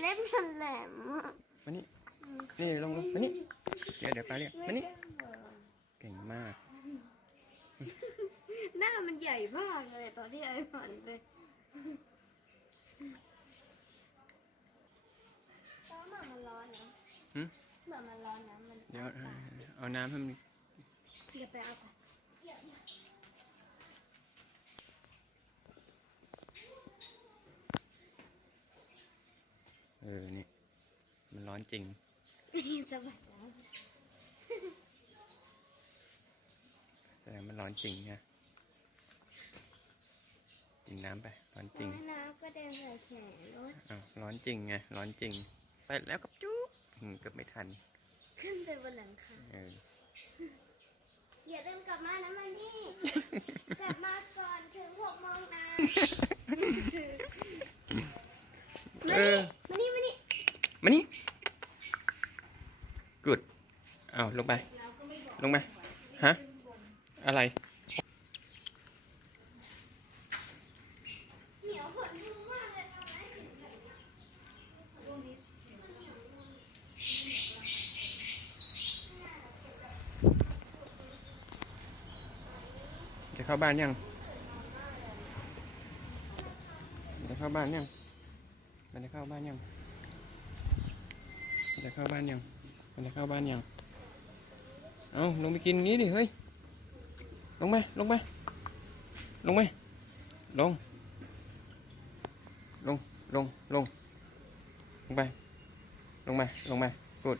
เล็บมันแหลมอะมานี่นี่ลงลงมานี่ เดี๋ยวเดี๋ยวป้าเรียกมานี่ เก่งมาก หน้ามันใหญ่มากเลยตอนที่ไอ้ผ่านไปแล้วเหมือนมันร้อนนะหึเหมือนมันร้อนนะมัน เดี๋ยวเออเอาน้ำให้มันเดี๋ยวไปเอาไป เออนี่มันร้อนจริงสบายแล้วแสดงมันร้อนจริงนะกินน้ำไป ร้อนจริง น้ำก็เดินใส่แขนรถอ้าวร้อนจริงไง ร้อนจริง ไปแล้วกับจุ๊บอืมเกือบไม่ทัน ขึ้นไปบนหลังคาเอออย่าเดินกลับมานะมันนี่ กลับมาก่อนถึงหกโมงนะ เออ มานี่มานี่ มานี่กุดเอาลงไป ลงมาฮะ อะไรเหนียวหดมือมากเลยทำไมถึงแบบนี้ดูนิดจะเข้าบ้านยัง จะเข้าบ้านยัง มันจะเข้าบ้านยัง จะเข้าบ้านยังมันจะเข้าบ้านยังเอาลงไปกินนี้ดิเฮ้ยลงมาลงมาลงมาลงลงลงลงลงไปลงมาลงมากด